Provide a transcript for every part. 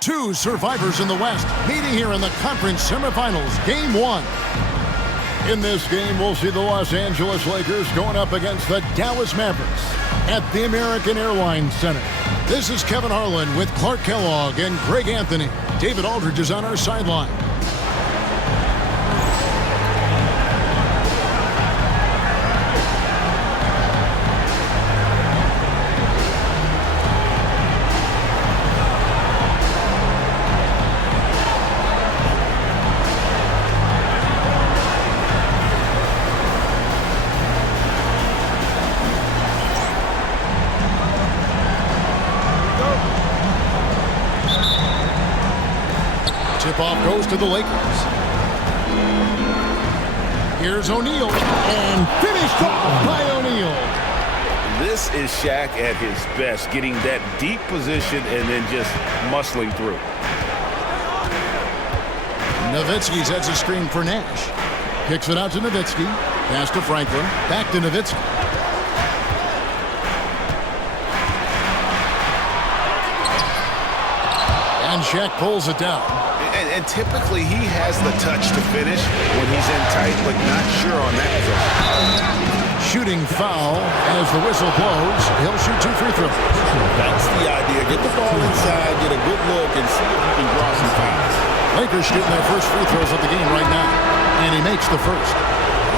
Two survivors in the West meeting here in the conference semifinals, game one. In this game, we'll see the Los Angeles Lakers going up against the Dallas Mavericks at the American Airlines Center. This is Kevin Harlan with Clark Kellogg and Greg Anthony. David Aldridge is on our sideline. Tip-off goes to the Lakers. Here's O'Neal, and finished off by O'Neal. This is Shaq at his best, getting that deep position and then just muscling through. Nowitzki sets a screen for Nash. Kicks it out to Nowitzki. Pass to Franklin. Back to Nowitzki. And Shaq pulls it down. And typically he has the touch to finish when he's in tight, but not sure on that possession. Shooting foul as the whistle blows. He'll shoot 2 free throws. That's the idea. Get the ball inside, get a good look, and see if you can draw some fouls. Lakers shooting their first free throws of the game right now. And he makes the first.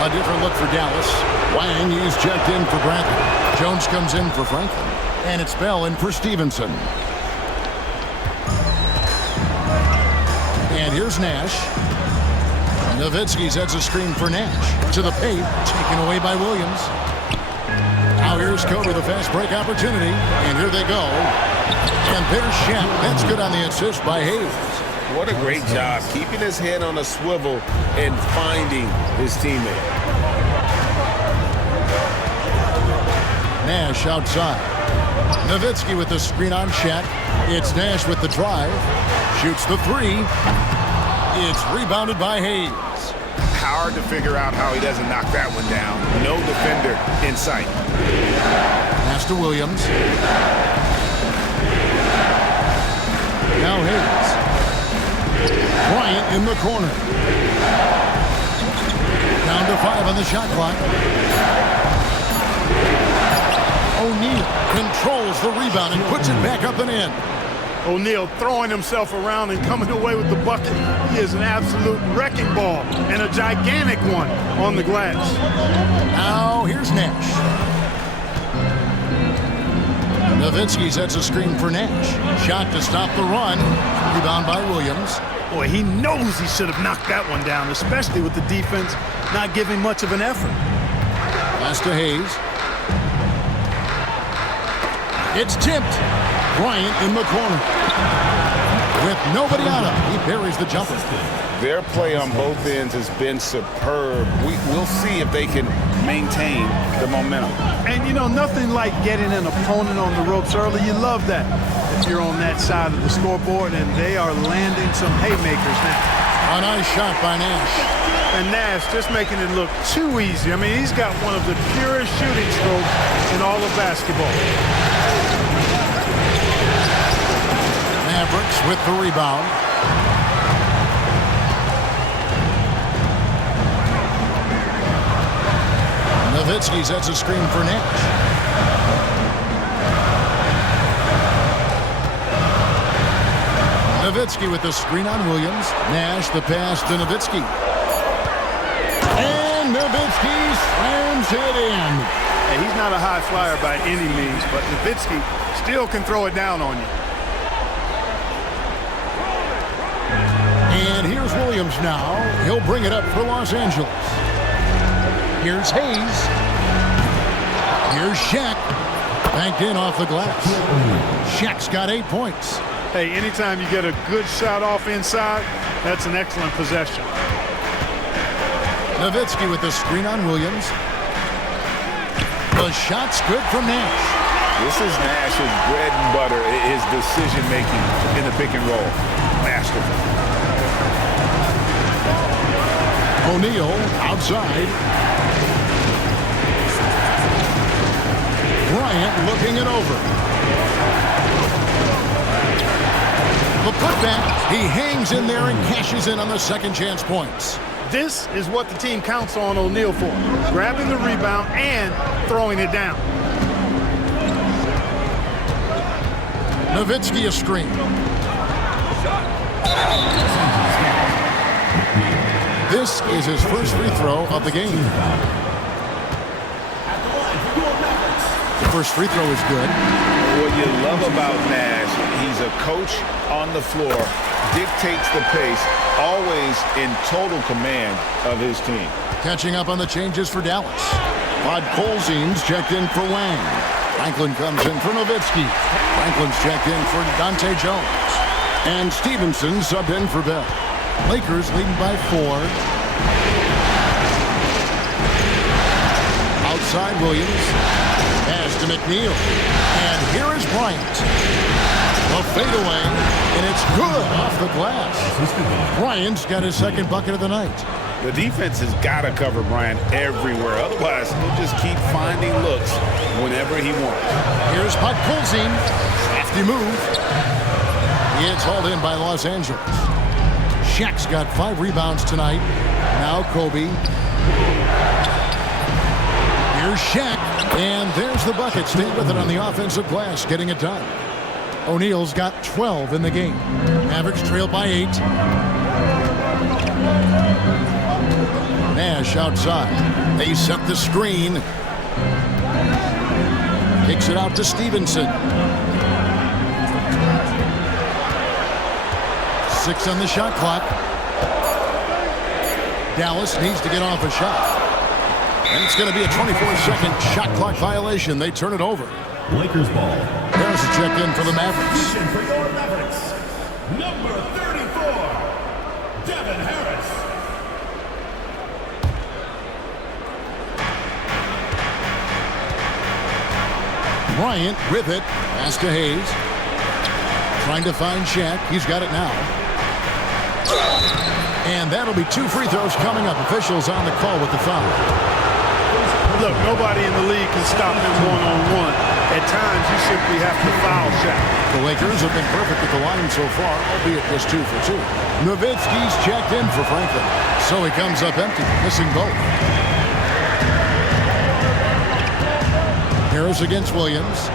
A different look for Dallas. Wang is checked in for Bradley. Jones comes in for Franklin. And it's Bell in for Stevenson. And here's Nash. Nowitzki sets a screen for Nash. To the paint, taken away by Williams. Now here's Kobe, the fast break opportunity. And here they go. And there's Shaq. That's good on the assist by Hayes. What a great job keeping his head on a swivel and finding his teammate. Nash outside. Nowitzki with the screen on Shaq. It's Nash with the drive. Shoots the three. It's rebounded by Hayes. Hard to figure out how he doesn't knock that one down. No defender in sight. Pass to Williams. Now Hayes. Bryant in the corner. Down to 5 on the shot clock. O'Neal controls the rebound and puts it back up and in. O'Neal throwing himself around and coming away with the bucket. He is an absolute wrecking ball and a gigantic one on the glass. Now here's Nash. Nowitzki sets a screen for Nash. Shot to stop the run. Rebound by Williams. Boy, he knows he should have knocked that one down, especially with the defense not giving much of an effort. Pass to Hayes. It's tipped. Bryant in the corner. With nobody on him, he buries the jumper. Their play on both ends has been superb. We'll see if they can maintain the momentum. And, you know, nothing like getting an opponent on the ropes early. You love that if you're on that side of the scoreboard, and they are landing some haymakers now. A nice shot by Nash. And Nash just making it look too easy. I mean, he's got one of the purest shooting strokes in all of basketball. Mavericks with the rebound. Nowitzki sets a screen for Nash. Nowitzki with the screen on Williams. Nash the pass to Nowitzki. And Nowitzki slams it in. Hey, he's not a high flyer by any means, but Nowitzki still can throw it down on you. And here's Williams now. He'll bring it up for Los Angeles. Here's Hayes. Here's Shaq. Banked in off the glass. Shaq's got 8 points. Hey, anytime you get a good shot off inside, that's an excellent possession. Nowitzki with the screen on Williams. The shot's good from Nash. This is Nash's bread and butter, his decision-making in the pick and roll. Masterful. O'Neal outside. Bryant looking it over. The putback, he hangs in there and cashes in on the second chance points. This is what the team counts on O'Neal for, grabbing the rebound and throwing it down. Nowitzki a screen. This is his first free throw of the game. The first free throw is good. What you love about Nash, he's a coach on the floor, dictates the pace, always in total command of his team. Catching up on the changes for Dallas. Podkolzin's checked in for Wang. Franklin comes in for Nowitzki. Franklin's checked in for Dante Jones. And Stevenson subbed in for Bell. Lakers leading by 4. Outside Williams. Pass to McNeil. And here is Bryant. A fadeaway, and it's good off the glass. Bryant's got his second bucket of the night. The defense has got to cover Bryant everywhere. Otherwise, he'll just keep finding looks whenever he wants. Here's Podkolzin. Crafty move. He is hauled in by Los Angeles. Shaq's got 5 rebounds tonight. Now Kobe. Here's Shaq. And there's the bucket. Stay with it on the offensive glass, getting it done. O'Neal's got 12 in the game. Mavericks trail by 8. Nash outside. They set the screen. Kicks it out to Stevenson. 6 on the shot clock. Dallas needs to get off a shot. And it's going to be a 24-second shot clock violation. They turn it over. Lakers ball. There's a check in for the Mavericks. For your Mavericks, number 34, Devin Harris. Bryant with it. Pass to Hayes. Trying to find Shaq. He's got it now. And that'll be 2 free throws coming up. Officials on the call with the foul. Look, nobody in the league can stop him one-on-one. At times, you simply have to foul Shaq. The Lakers have been perfect at the line so far, albeit just 2 for 2. Nowitzki's checked in for Franklin. So he comes up empty, missing both. Harris against Williams.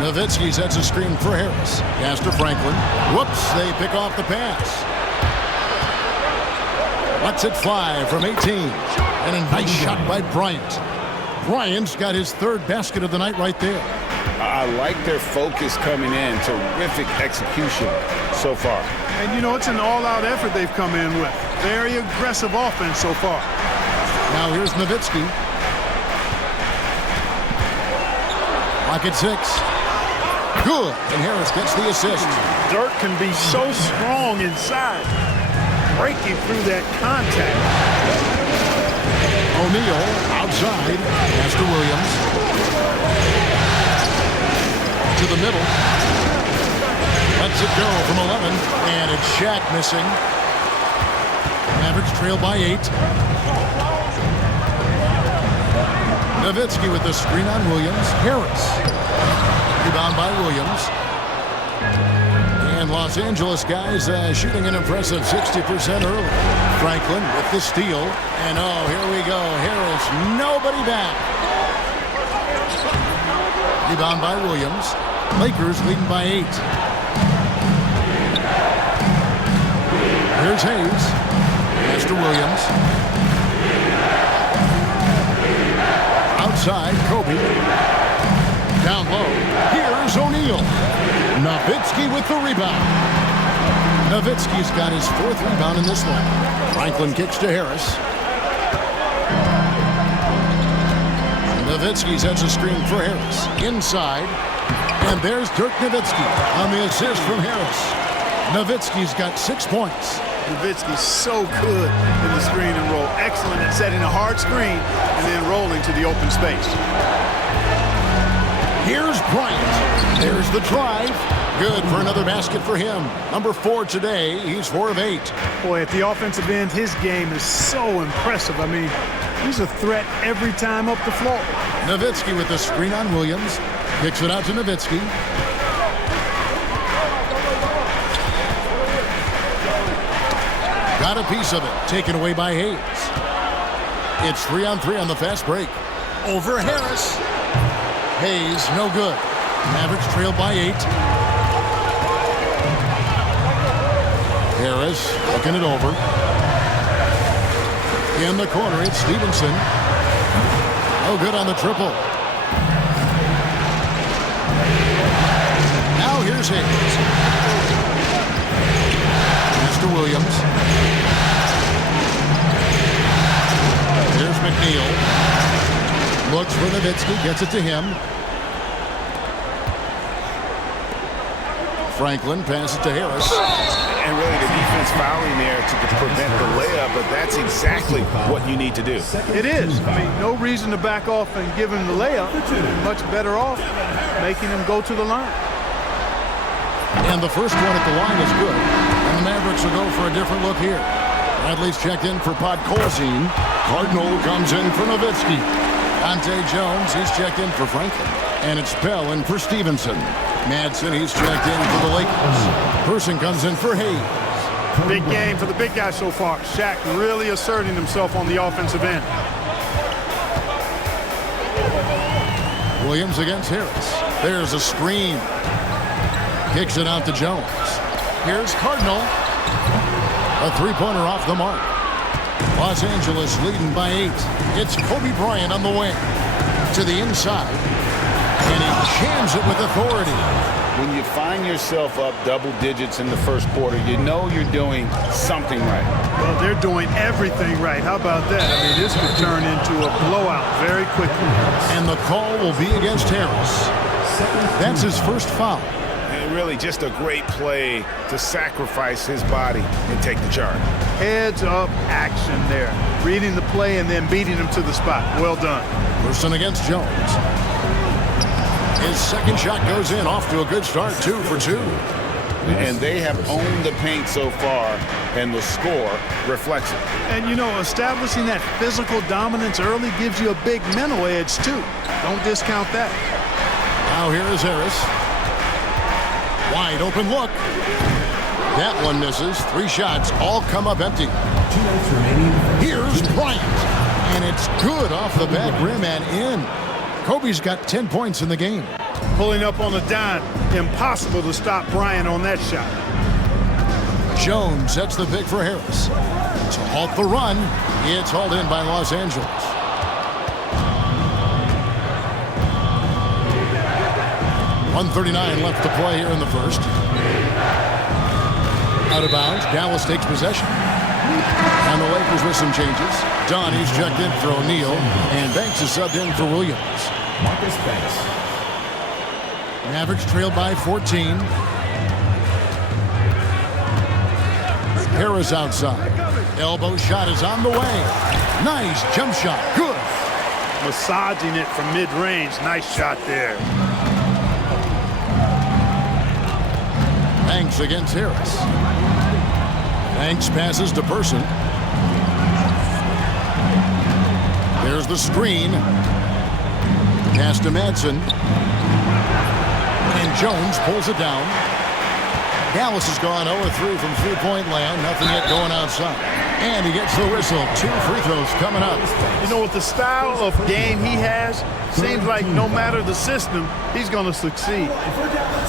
Nowitzki sets a screen for Harris. Pass to Franklin. Whoops, they pick off the pass. Lets it fly from 18. And a nice shot by Bryant. Bryant's got his 3rd basket of the night right there. I like their focus coming in. Terrific execution so far. And, you know, it's an all-out effort they've come in with. Very aggressive offense so far. Now here's Nowitzki. Pocket 6. Good. And Harris gets the assist. Dirk can be so strong inside, breaking through that contact. O'Neal outside. Pass to Williams. To the middle. Lets it go from 11. And it's Shaq missing. Mavericks trail by 8. Nowitzki with the screen on Williams. Harris. Rebound by Williams. And Los Angeles guys shooting an impressive 60% early. Franklin with the steal. And oh, here we go. Harris, nobody back. Rebound by Williams. Lakers leading by 8. Here's Hayes. Pass to Williams. Outside, Kobe. Down low. Here's O'Neal. Nowitzki with the rebound. Nowitzki's got his 4th rebound in this one. Franklin kicks to Harris. Nowitzki sets a screen for Harris. Inside. And there's Dirk Nowitzki on the assist from Harris. Nowitzki's got 6 points. Nowitzki's so good in the screen and roll. Excellent at setting a hard screen and then rolling to the open space. Here's Bryant. There's the drive. Good for another basket for him. Number 4 today. He's 4 of 8. Boy, at the offensive end, his game is so impressive. I mean, he's a threat every time up the floor. Nowitzki with the screen on Williams. Kicks it out to Nowitzki. Got a piece of it. Taken away by Hayes. It's 3-on-3 on the fast break. Over Harris. Hayes, no good. Mavericks trail by 8. Harris looking it over. In the corner, it's Stevenson. No good on the triple. Now here's Hayes. Mr. Williams. Here's McNeil. Looks for Nowitzki, gets it to him. Franklin passes to Harris. And really the defense fouling there to prevent the layup, but that's exactly what you need to do. It is. I mean, no reason to back off and give him the layup. Much better off making him go to the line. And the first one at the line is good. And the Mavericks will go for a different look here. Bradley's checked in for Podkolzin. Cardinal comes in for Nowitzki. Dante Jones, he's checked in for Franklin. And it's Bell in for Stevenson. Madsen, he's checked in for the Lakers. Person comes in for Hayes. Big game for the big guy so far. Shaq really asserting himself on the offensive end. Williams against Harris. There's a screen. Kicks it out to Jones. Here's Cardinal. A three-pointer off the mark. Los Angeles leading by 8. It's Kobe Bryant on the wing. To the inside. And he jams it with authority. When you find yourself up double digits in the first quarter, you know you're doing something right. Well, they're doing everything right. How about that? I mean, this could turn into a blowout very quickly. And the call will be against Harris. That's his first foul. And really just a great play to sacrifice his body and take the charge. Heads up action there. Reading the play and then beating him to the spot. Well done. Person against Jones. His second shot goes in, off to a good start, 2 for 2. And they have owned the paint so far, and the score reflects it. And, you know, establishing that physical dominance early gives you a big mental edge, too. Don't discount that. Now here is Harris. Wide open look. That one misses. 3 shots, all come up empty. 2 minutes remaining. Here's Bryant. And it's good off the back rim and in. Kobe's got 10 points in the game. Pulling up on a dime. Impossible to stop Bryant on that shot. Jones sets the pick for Harris. To halt the run, it's hauled in by Los Angeles. .139 left to play here in the first. Out of bounds, Dallas takes possession. And the Lakers with some changes. Dunn, he's checked in for O'Neal, and Banks is subbed in for Williams. Marcus Banks. Mavericks trailed by 14. Harris outside. Elbow shot is on the way. Nice jump shot. Good. Massaging it from mid-range. Nice shot there. Banks against Harris. Banks passes to Person. There's the screen. Pass to Madsen. And Jones pulls it down. Dallas has gone 0-3 from three-point land. Nothing yet going outside. And he gets the whistle. 2 free throws coming up. You know, with the style of game he has, seems like no matter the system, he's going to succeed.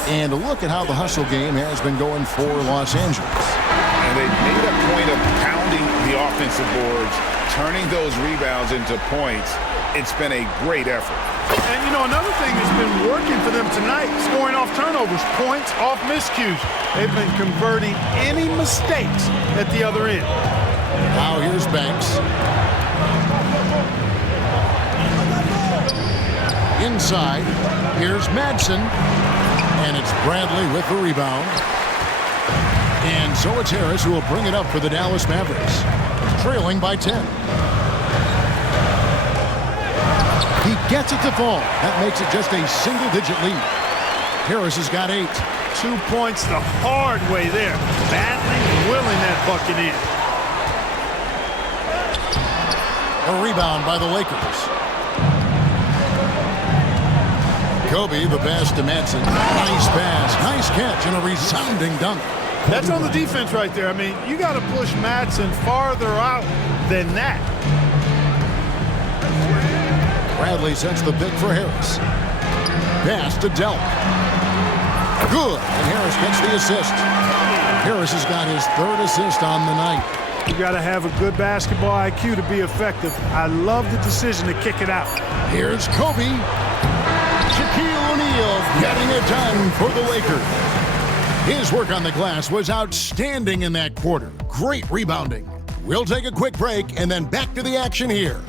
And look at how the hustle game has been going for Los Angeles. And they've made a point of pounding the offensive boards, turning those rebounds into points. It's been a great effort. And, you know, another thing that's been working for them tonight, scoring off turnovers, points off miscues. They've been converting any mistakes at the other end. Now here's Banks. Inside, here's Madsen. And it's Bradley with the rebound. And so it's Harris who will bring it up for the Dallas Mavericks, trailing by 10. He gets it to fall. That makes it just a single-digit lead. Harris has got 8. 2 points the hard way there. Battling and willing that bucket in. A rebound by the Lakers. Kobe, the pass to Madsen. Nice pass, nice catch, and a resounding dunk. That's on the defense right there. I mean, you got to push Madsen farther out than that. Bradley sets the pick for Harris. Pass to Delk. Good, and Harris gets the assist. Harris has got his 3rd assist on the night. You got to have a good basketball IQ to be effective. I love the decision to kick it out. Here's Kobe. Shaquille O'Neal getting it done for the Lakers. His work on the glass was outstanding in that quarter. Great rebounding. We'll take a quick break and then back to the action here.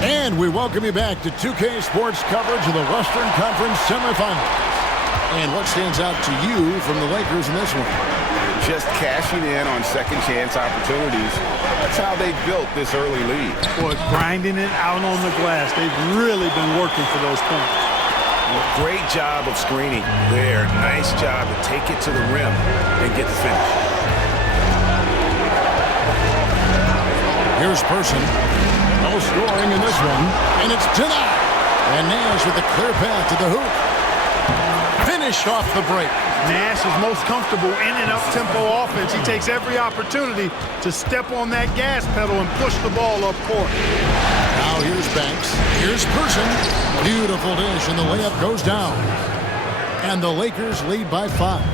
And we welcome you back to 2K Sports coverage of the Western Conference semifinals. And what stands out to you from the Lakers in this one? Just cashing in on second chance opportunities. That's how they built this early lead. Boy, grinding it out on the glass. They've really been working for those points. Great job of screening there. Nice job to take it to the rim and get the finish. Here's Person. No scoring in this one, and it's denied. And Nash with a clear path to the hoop. Finished off the break. Nash is most comfortable in an up-tempo offense. He takes every opportunity to step on that gas pedal and push the ball up court. Now here's Banks. Here's Person. Beautiful dish, and the layup goes down. And the Lakers lead by 5.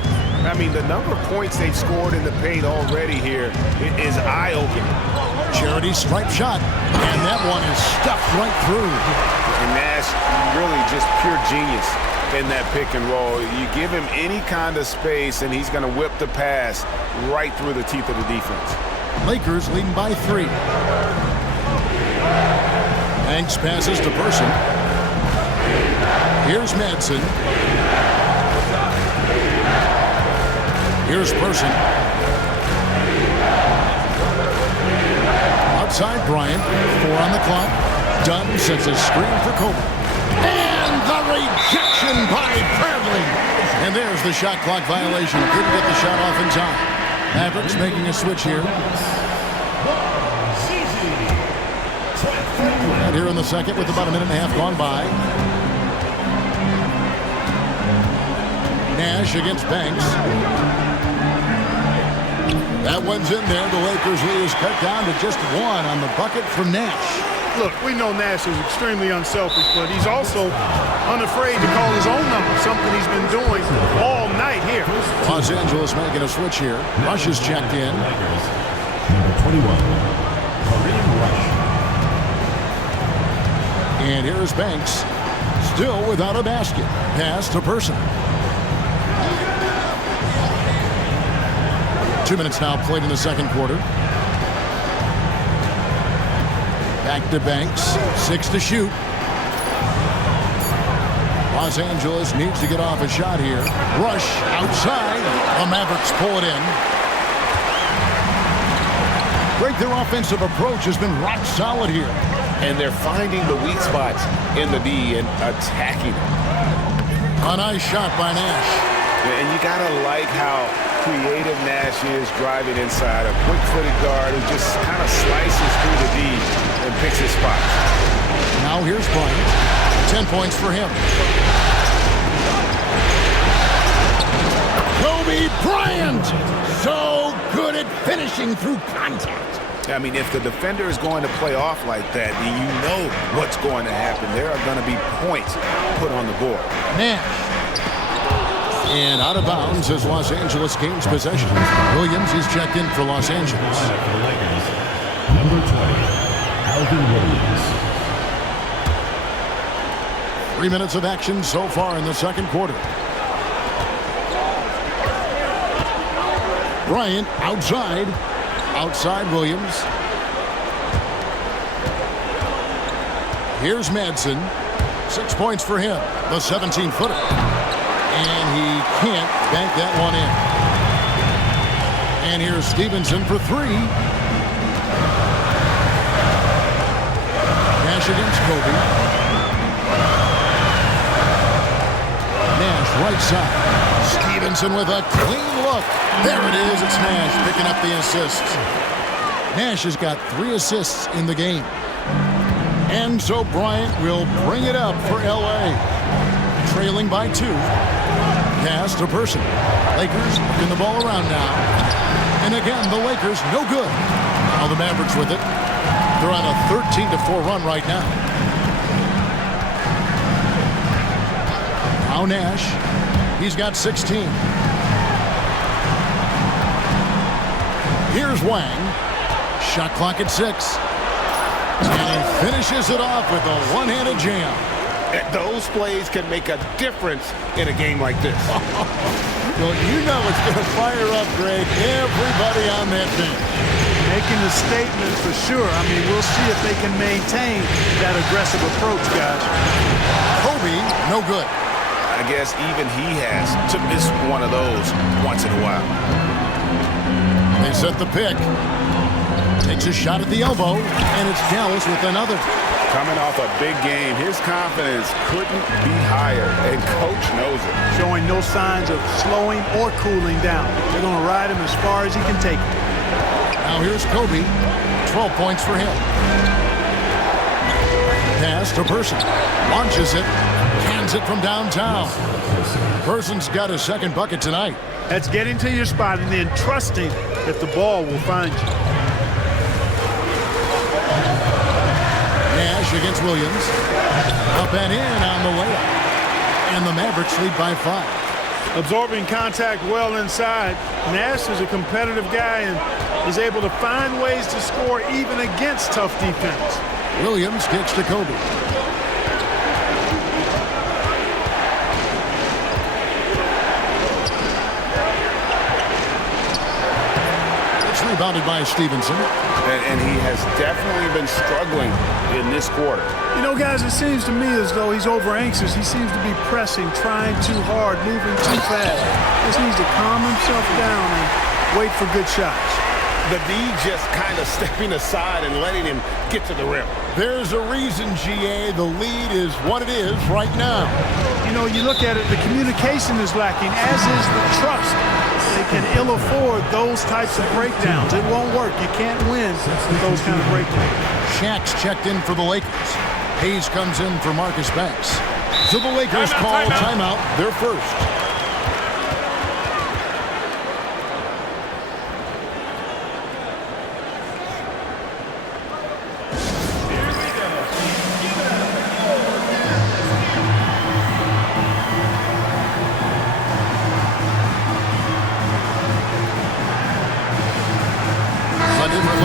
I mean, the number of points they've scored in the paint already here is eye-opening. Charity stripe shot, and that one is stuffed right through. And Nash really just pure genius in that pick and roll. You give him any kind of space, and he's going to whip the pass right through the teeth of the defense. Lakers leading by 3. Banks passes to Person. Here's Madsen. Here's Person. Outside Bryant. 4 on the clock. Dunn sets a screen for Kobe. And the rejection by Bradley. And there's the shot clock violation. Couldn't get the shot off in time. Mavericks making a switch here. And here in the second with about a minute and a half gone by. Nash against Banks. That one's in there. The Lakers lead is cut down to just 1 on the bucket from Nash. Look, we know Nash is extremely unselfish, but he's also unafraid to call his own number, something he's been doing all night here. Los Angeles making a switch here. Rush is checked in. Number 21, Kareem Rush. And here's Banks. Still without a basket. Pass to Person. 2 minutes now played in the second quarter. Back to Banks. 6 to shoot. Los Angeles needs to get off a shot here. Rush outside. The Mavericks pull it in. Greg, their offensive approach has been rock solid here. And they're finding the weak spots in the D and attacking them. A nice shot by Nash. And you got to like how creative Nash is driving inside. A quick-footed guard who just kind of slices through the D and picks his spot. Now here's Bryant. 10 points for him. Kobe Bryant! So good at finishing through contact. I mean, if the defender is going to play off like that, then you know what's going to happen. There are going to be points put on the board. Nash. And out of bounds as Los Angeles gains possession. Williams is checked in for Los Angeles. For the Lakers, number 20, Alvin Williams. 3 minutes of action so far in the second quarter. Bryant outside. Outside Williams. Here's Madsen. 6 points for him. The 17-footer. And he can't bank that one in. And here's Stevenson for 3. Nash Nash against Kobe. Nash right side. Stevenson with a clean look. There it is. It's Nash picking up the assists. Nash has got 3 assists in the game. And so Bryant will bring it up for L.A. Trailing by 2. Pass to Person. Lakers moving the ball around now. And again, the Lakers no good. Now the Mavericks with it. They're on a 13-4 run right now. Now Nash. He's got 16. Here's Wang. Shot clock at 6. And he finishes it off with a one-handed jam. Those plays can make a difference in a game like this. Well, you know it's going to fire up, Greg, everybody on that bench. Making a statement for sure. I mean, we'll see if they can maintain that aggressive approach, guys. Kobe, no good. I guess even he has to miss one of those once in a while. They set the pick. Takes a shot at the elbow, and it's Dallas with another. Coming off a big game, his confidence couldn't be higher, and Coach knows it. Showing no signs of slowing or cooling down. They're going to ride him as far as he can take it. Now here's Kobe. 12 points for him. Pass to Person. Launches it. Hands it from downtown. Person's got his second bucket tonight. That's getting to your spot and then trusting that the ball will find you. Nash against Williams. Up and in on the layup. And the Mavericks lead by 5. Absorbing contact well inside. Nash is a competitive guy and is able to find ways to score even against tough defense. Williams kicks to Kobe. It's rebounded by Stevenson. And he has definitely been struggling in this quarter. You know, guys, it seems to me as though he's over anxious. He seems to be pressing, trying too hard, moving too fast. Just needs to calm himself down and wait for good shots. The D just kind of stepping aside and letting him get to the rim. There's a reason, GA, the lead is what it is right now. You know, you look at it, the communication is lacking, as is the trust. They can ill afford those types of breakdowns. It won't work. You can't win with those kind of breakdowns. Shaq's checked in for the Lakers. Hayes comes in for Marcus Banks. So the Lakers call timeout, their first.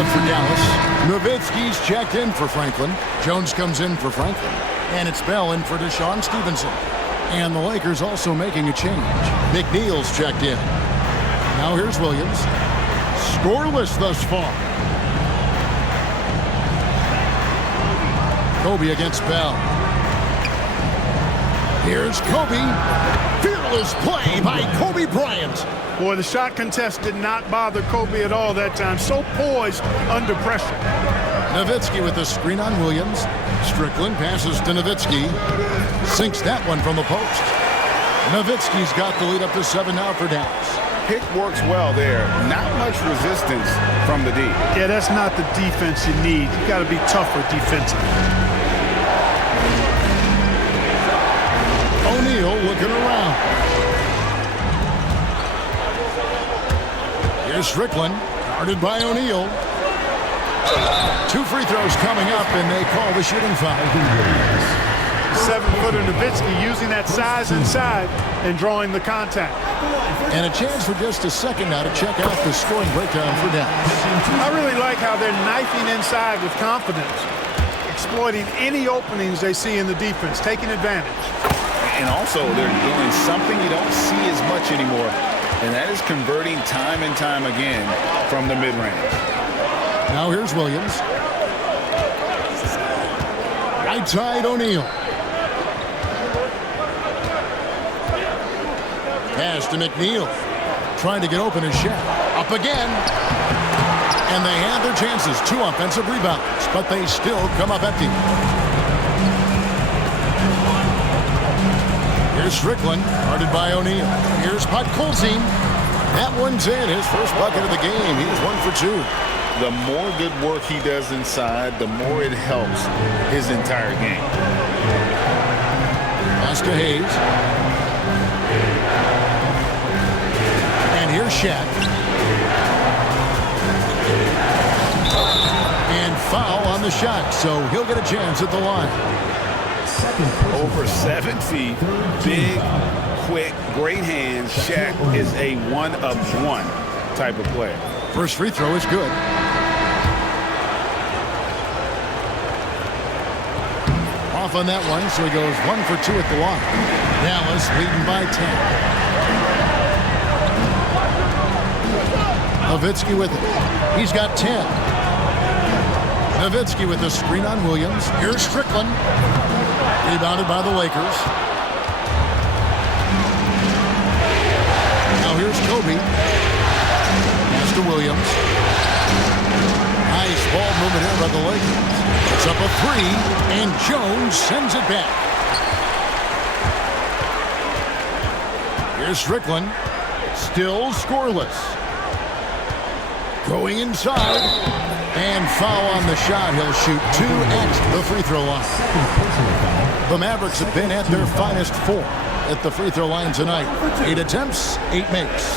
For Dallas. Nowitzki's checked in for Franklin. Jones comes in for Franklin. And it's Bell in for Deshaun Stevenson. And the Lakers also making a change. McNeil's checked in. Now here's Williams. Scoreless thus far. Kobe against Bell. Here's Kobe. Fearless play by Kobe Bryant. Boy, the shot contest did not bother Kobe at all that time. So poised under pressure. Nowitzki with the screen on Williams. Strickland passes to Nowitzki. Sinks that one from the post. Nowitzki's got the lead up to 7 now for Dallas. Pick works well there. Not much resistance from the D. Yeah, that's not the defense you need. You got to be tougher defensively. O'Neal looking around. Here's Strickland, guarded by O'Neal. 2 free throws coming up, and they call the shooting foul. 7-footer Nowitzki using that size inside and drawing the contact. And a chance for just a second now to check out the scoring breakdown for Dallas. I really like how they're knifing inside with confidence, exploiting any openings they see in the defense, taking advantage. And also, they're doing something you don't see as much anymore. And that is converting time and time again from the mid-range. Now here's Williams. Right side O'Neal. Pass to McNeil. Trying to get open his shot. Up again. And they had their chances. 2 offensive rebounds. But they still come up empty. Strickland, guarded by O'Neal. Here's Podkolzin. That one's in. His first bucket of the game. He's 1 for 2. The more good work he does inside, the more it helps his entire game. Pass to Hayes. And here's Shaq. And foul on the shot, so he'll get a chance at the line. Over 7 feet, big, quick, great hands. Shaq is a one-of-one type of player. First free throw is good. Off on that one, so he goes 1 for 2 at the line. Dallas leading by 10. Nowitzki with it. He's got 10. Nowitzki with the screen on Williams. Here's Strickland. Rebounded by the Lakers. Now here's Kobe. Pass to Williams. Nice ball movement here by the Lakers. It's up a 3, and Jones sends it back. Here's Strickland. Still scoreless. Going inside. And foul on the shot. He'll shoot 2 at the free throw line. The Mavericks have been at their finest 4 at the free throw line tonight. 8 attempts, 8 makes.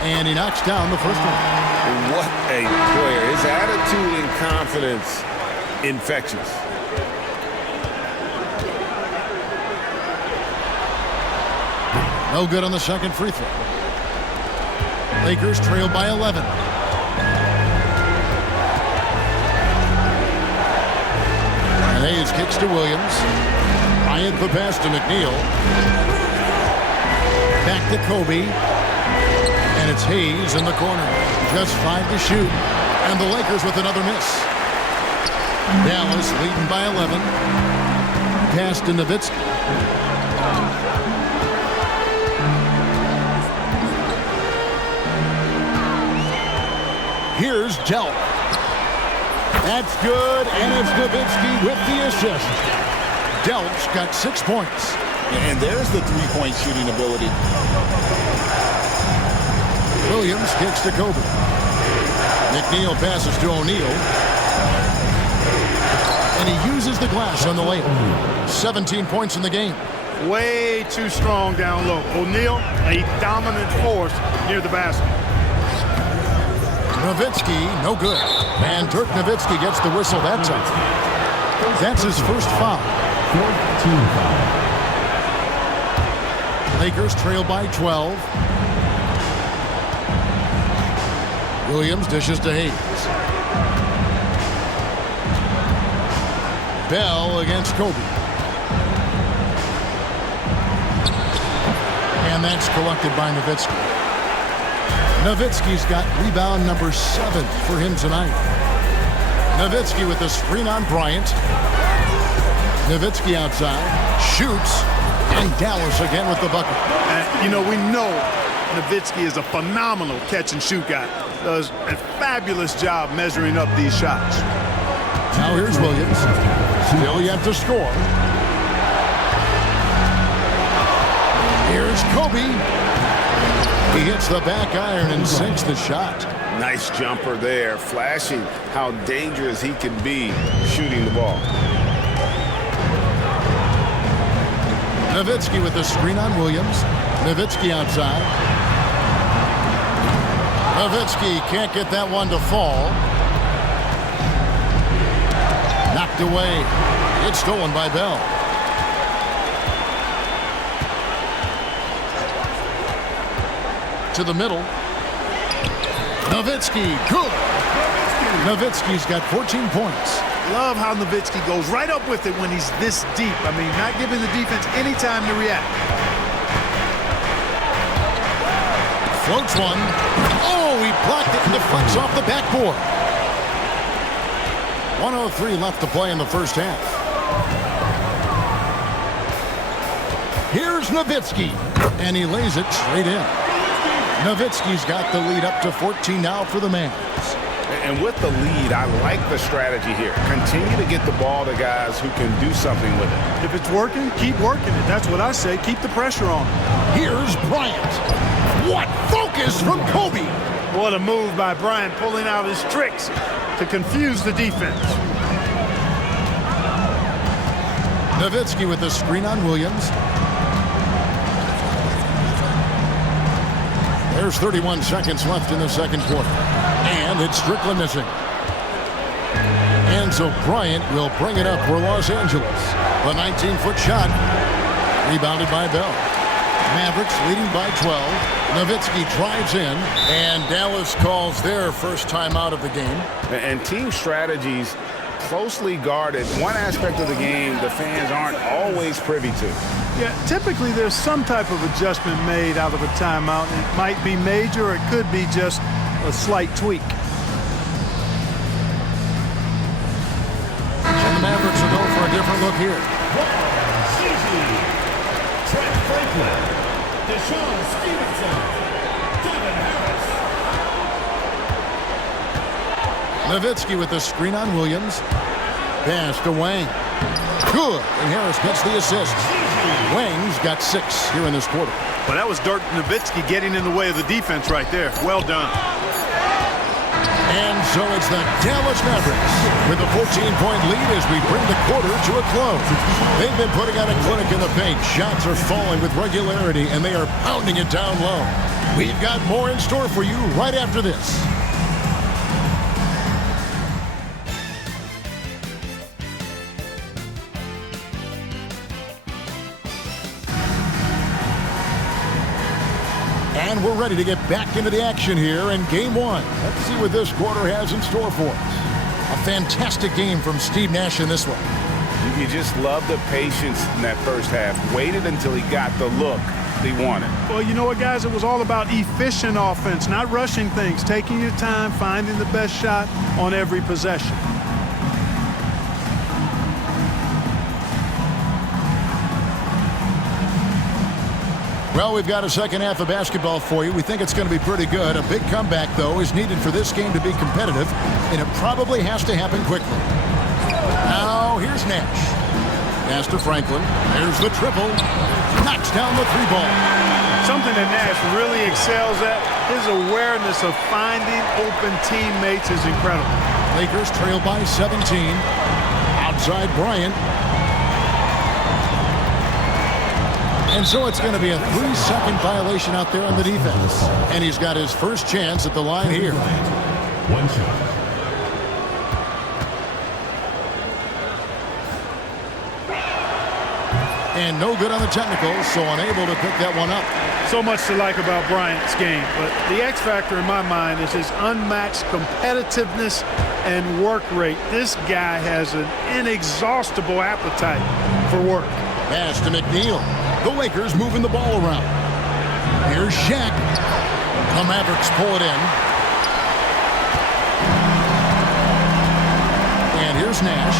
And he knocks down the first one. What a player. His attitude and confidence, infectious. No good on the second free throw. Lakers trail by 11. And Hayes kicks to Williams. Bryant the pass to McNeil. Back to Kobe. And it's Hayes in the corner. Just 5 to shoot. And the Lakers with another miss. Dallas leading by 11. Pass to Nowitzki. Here's Delp. That's good, and it's Nowitzki with the assist. Delp's got 6 points. And there's the three-point shooting ability. Williams kicks to Kobe. McNeil passes to O'Neal. And he uses the glass on the layup. 17 points in the game. Way too strong down low. O'Neal, a dominant force near the basket. Nowitzki, no good. And Dirk Nowitzki gets the whistle that time. That's his first foul. 14 foul. Lakers trail by 12. Williams dishes to Hayes. Bell against Kobe. And that's collected by Nowitzki. Nowitzki's got rebound number 7 for him tonight. Nowitzki with the screen on Bryant. Nowitzki outside, shoots, and Dallas again with the bucket. You know, we know Nowitzki is a phenomenal catch-and-shoot guy. Does a fabulous job measuring up these shots. Now here's Williams. Still yet to score. Here's Kobe. He hits the back iron and sinks the shot. Nice jumper there, flashing how dangerous he can be shooting the ball. Nowitzki with the screen on Williams. Nowitzki outside. Nowitzki can't get that one to fall. Knocked away. It's stolen by Bell. To the middle. Nowitzki, good. Nowitzki's got 14 points. Love how Nowitzki goes right up with it when he's this deep. I mean, not giving the defense any time to react. Floats one. Oh, he blocked it and deflects off the backboard. 1:03 left to play in the first half. Here's Nowitzki, and he lays it straight in. Nowitzki's got the lead up to 14 now for the Mavs. And with the lead, I like the strategy here. Continue to get the ball to guys who can do something with it. If it's working, keep working it. That's what I say. Keep the pressure on. Here's Bryant. What focus from Kobe. What a move by Bryant, pulling out his tricks to confuse the defense. Nowitzki with the screen on Williams. There's 31 seconds left in the second quarter. And it's strictly missing. And so Bryant will bring it up for Los Angeles. The 19-foot shot. Rebounded by Bell. Mavericks leading by 12. Nowitzki drives in. And Dallas calls their first timeout of the game. And team strategies closely guarded. One aspect of the game the fans aren't always privy to. Yeah, typically there's some type of adjustment made out of a timeout. It might be major or it could be just a slight tweak. And the Mavericks will go for a different look here. Trent Franklin, Deshaun Stevenson, Devin Harris. Nowitzki with the screen on Williams. Pass to Wang. Good. And Harris gets the assist. Wang's got 6 here in this quarter. Well, that was Dirk Nowitzki getting in the way of the defense right there. Well done. And so it's the Dallas Mavericks with a 14-point lead as we bring the quarter to a close. They've been putting out a clinic in the paint. Shots are falling with regularity, and they are pounding it down low. We've got more in store for you right after this. And we're ready to get back into the action here in Game 1. Let's see what this quarter has in store for us. A fantastic game from Steve Nash in this one. You just love the patience in that first half. Waited until he got the look he wanted. Well, you know what, guys? It was all about efficient offense, not rushing things, taking your time, finding the best shot on every possession. Well, we've got a second half of basketball for you. We think it's going to be pretty good. A big comeback, though, is needed for this game to be competitive, and it probably has to happen quickly. Now, here's Nash. Pass to Franklin. There's the triple. Knocks down the 3-ball. Something that Nash really excels at, his awareness of finding open teammates is incredible. Lakers trail by 17. Outside Bryant. And so it's going to be a 3-second violation out there on the defense. And he's got his first chance at the line here. One shot. And no good on the technicals, so unable to pick that one up. So much to like about Bryant's game, but the X factor in my mind is his unmatched competitiveness and work rate. This guy has an inexhaustible appetite for work. Pass to McNeil. The Lakers moving the ball around. Here's Shaq. The Mavericks pull it in. And here's Nash.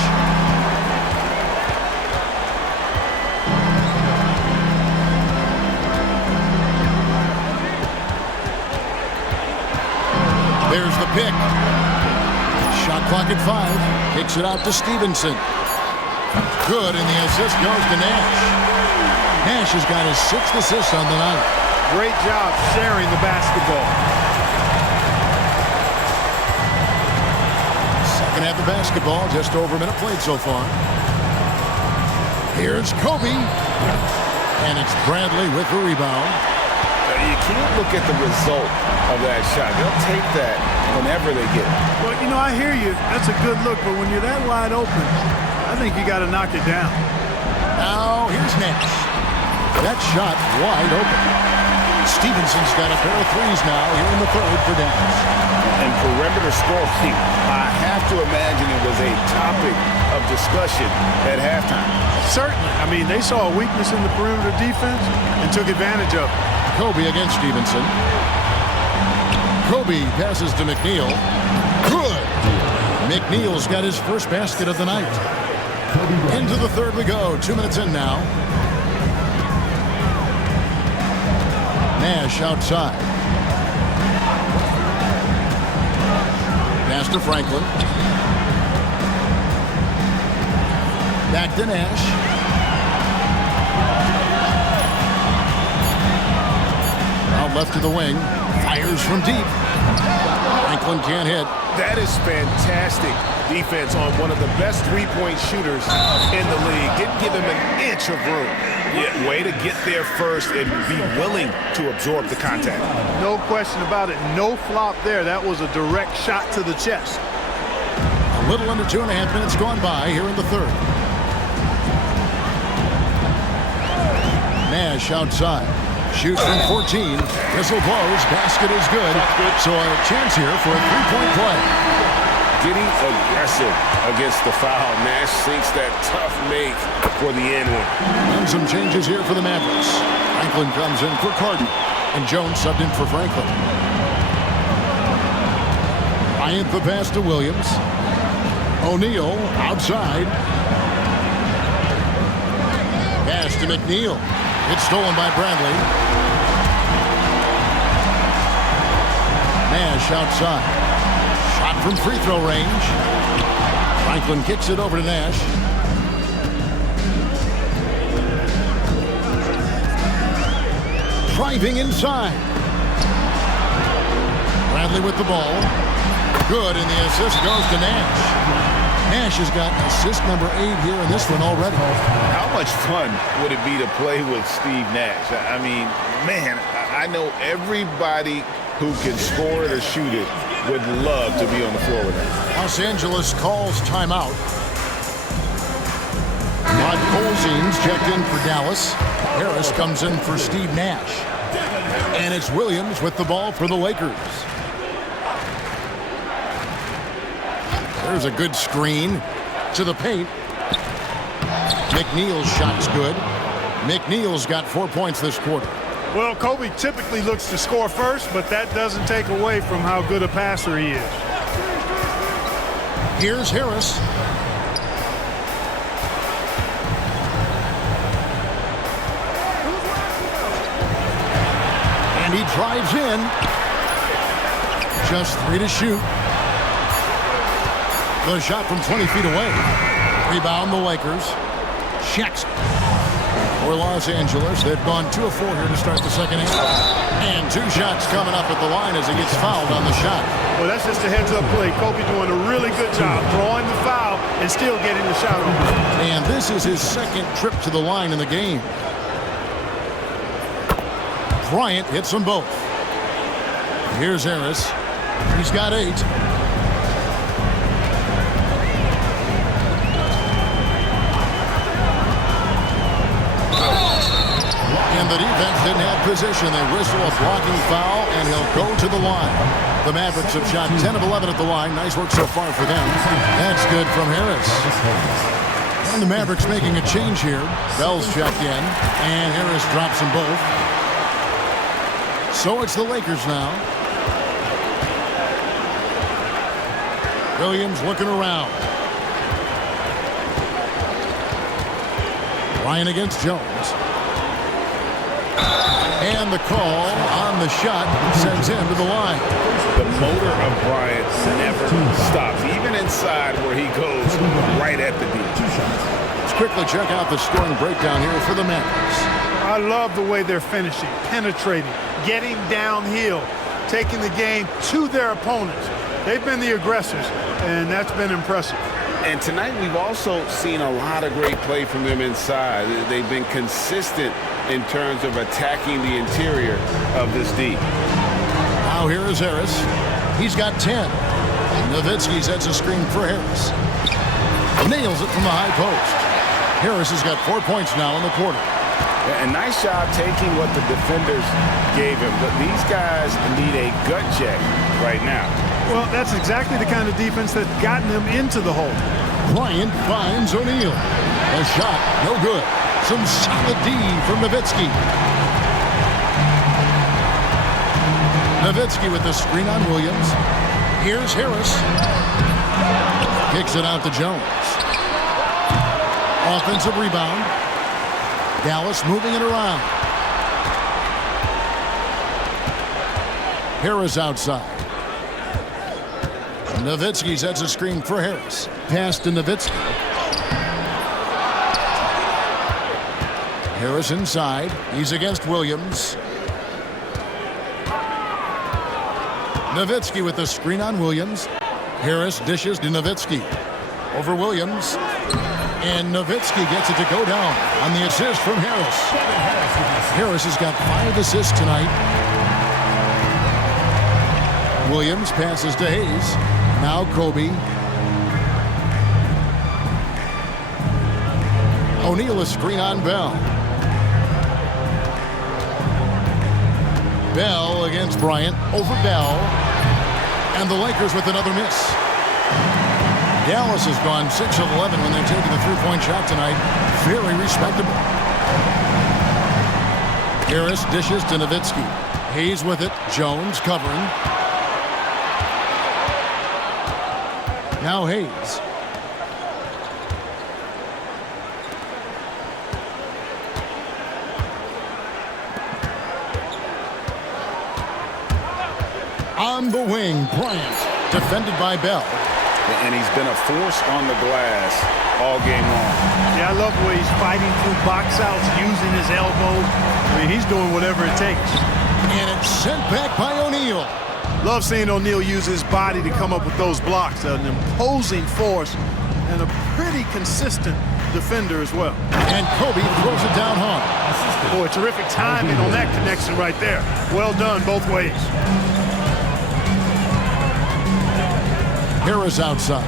There's the pick. Shot clock at 5. Kicks it out to Stevenson. Good, and the assist goes to Nash. Nash has got his 6th assist on the night. Great job sharing the basketball. Second half of basketball, just over a minute played so far. Here's Kobe. And it's Bradley with the rebound. You can't look at the result of that shot. They'll take that whenever they get it. Well, you know, I hear you. That's a good look, but when you're that wide open, I think you got to knock it down. Now, here's Nash. That shot wide open. Stevenson's got a pair of threes now here in the third for Dallas. And perimeter scoring, I have to imagine it was a topic of discussion at halftime. Certainly. I mean, they saw a weakness in the perimeter defense and took advantage of it. Kobe against Stevenson. Kobe passes to McNeil. Good. McNeil's got his first basket of the night. Into the third we go. 2 minutes in now. Nash outside. Pass to Franklin. Back to Nash. Out left to the wing. Fires from deep. Franklin can't hit. That is fantastic defense on one of the best three-point shooters in the league. Didn't give him an inch of room. Yeah, way to get there first and be willing to absorb the contact. No question about it. No flop there. That was a direct shot to the chest. A little under 2.5 minutes gone by here in the third. Nash outside. Shoots from 14. Whistle blows. Basket is good. So a chance here for a three-point play. Getting aggressive against the foul. Nash sinks that tough make for the end one. And some changes here for the Mavericks. Franklin comes in for Carden. And Jones subbed in for Franklin. Bryant the pass to Williams. O'Neal outside. Pass to McNeil. It's stolen by Bradley. Nash outside. Shot from free throw range. Franklin kicks it over to Nash. Driving inside. Bradley with the ball. Good, and the assist goes to Nash. Nash has got assist number 8 here in this one already. How much fun would it be to play with Steve Nash? I mean, man, I know everybody who can score it or shoot it would love to be on the floor with him. Los Angeles calls timeout. Rod Colzines checked in for Dallas. Harris comes in for Steve Nash. And it's Williams with the ball for the Lakers. There's a good screen to the paint. McNeil's shot's good. McNeil's got 4 points this quarter. Well, Kobe typically looks to score first, but that doesn't take away from how good a passer he is. Here's Harris. And he drives in. Just 3 to shoot. The shot from 20 feet away. Rebound the Lakers. Checks for Los Angeles. They've gone 2 of 4 here to start the second half. And 2 shots coming up at the line as he gets fouled on the shot. Well, that's just a heads-up play. Kobe doing a really good job drawing the foul and still getting the shot on. And this is his second trip to the line in the game. Bryant hits them both. Here's Harris. He's got 8. And the defense didn't have position. They whistle a blocking foul, and he'll go to the line. The Mavericks have shot 10 of 11 at the line. Nice work so far for them. That's good from Harris. And the Mavericks making a change here. Bell's checked in, and Harris drops them both. So it's the Lakers now. Williams looking around. Ryan against Jones. And the call on the shot sends him to the line. The motor of Bryant never stops, even inside where he goes right at the D. Let's quickly check out the scoring breakdown here for the Mavericks. I love the way they're finishing, penetrating, getting downhill, taking the game to their opponents. They've been the aggressors, and that's been impressive. And tonight we've also seen a lot of great play from them inside. They've been consistent in terms of attacking the interior of this D. Now here is Harris. He's got 10. Nowitzki sets a screen for Harris. Nails it from the high post. Harris has got 4 points now in the quarter. A nice job taking what the defenders gave him. But these guys need a gut check right now. Well, that's exactly the kind of defense that's gotten them into the hole. Bryant finds O'Neal. A shot, no good. Some solid D from Nowitzki. Nowitzki with the screen on Williams. Here's Harris. Kicks it out to Jones. Offensive rebound. Dallas moving it around. Harris outside. Nowitzki sets a screen for Harris. Pass to Nowitzki. Harris inside. He's against Williams. Nowitzki with the screen on Williams. Harris dishes to Nowitzki. Over Williams. And Nowitzki gets it to go down on the assist from Harris. Harris has got 5 assists tonight. Williams passes to Hayes. Now Kobe. O'Neal a screen on Bell. Bell against Bryant. Over Bell. And the Lakers with another miss. Dallas has gone 6 of 11 when they're taking the three-point shot tonight. Very respectable. Harris dishes to Nowitzki. Hayes with it. Jones covering. Now Hayes. On the wing, Bryant. Defended by Bell. And he's been a force on the glass all game long. Yeah, I love the way he's fighting through box outs, using his elbow. I mean, he's doing whatever it takes. And it's sent back by O'Neal. Love seeing O'Neal use his body to come up with those blocks. An imposing force and a pretty consistent defender as well. And Kobe throws it down hard. Boy, terrific timing on that connection right there. Well done both ways. Harris outside.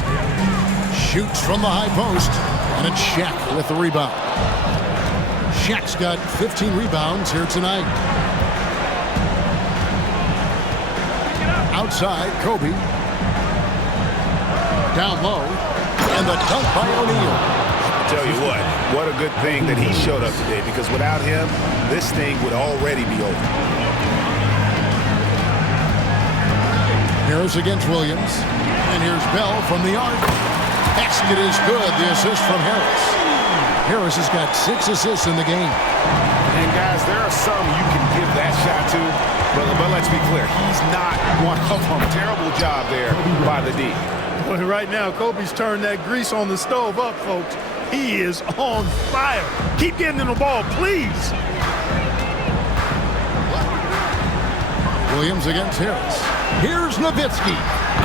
Shoots from the high post. And it's Shaq with the rebound. Shaq's got 15 rebounds here tonight. Outside, Kobe. Down low. And the dunk by O'Neal. Tell you what a good thing that he showed up today, because without him, this thing would already be over. Harris against Williams. And here's Bell from the arc. Basket is good. The assist from Harris. Harris has got 6 assists in the game. And guys, there are some you can give that shot to, but let's be clear, he's not one of them. Terrible job there by the D. Well, right now, Kobe's turned that grease on the stove up, folks. He is on fire. Keep getting him the ball, please. Williams against Harris. Here's Nowitzki.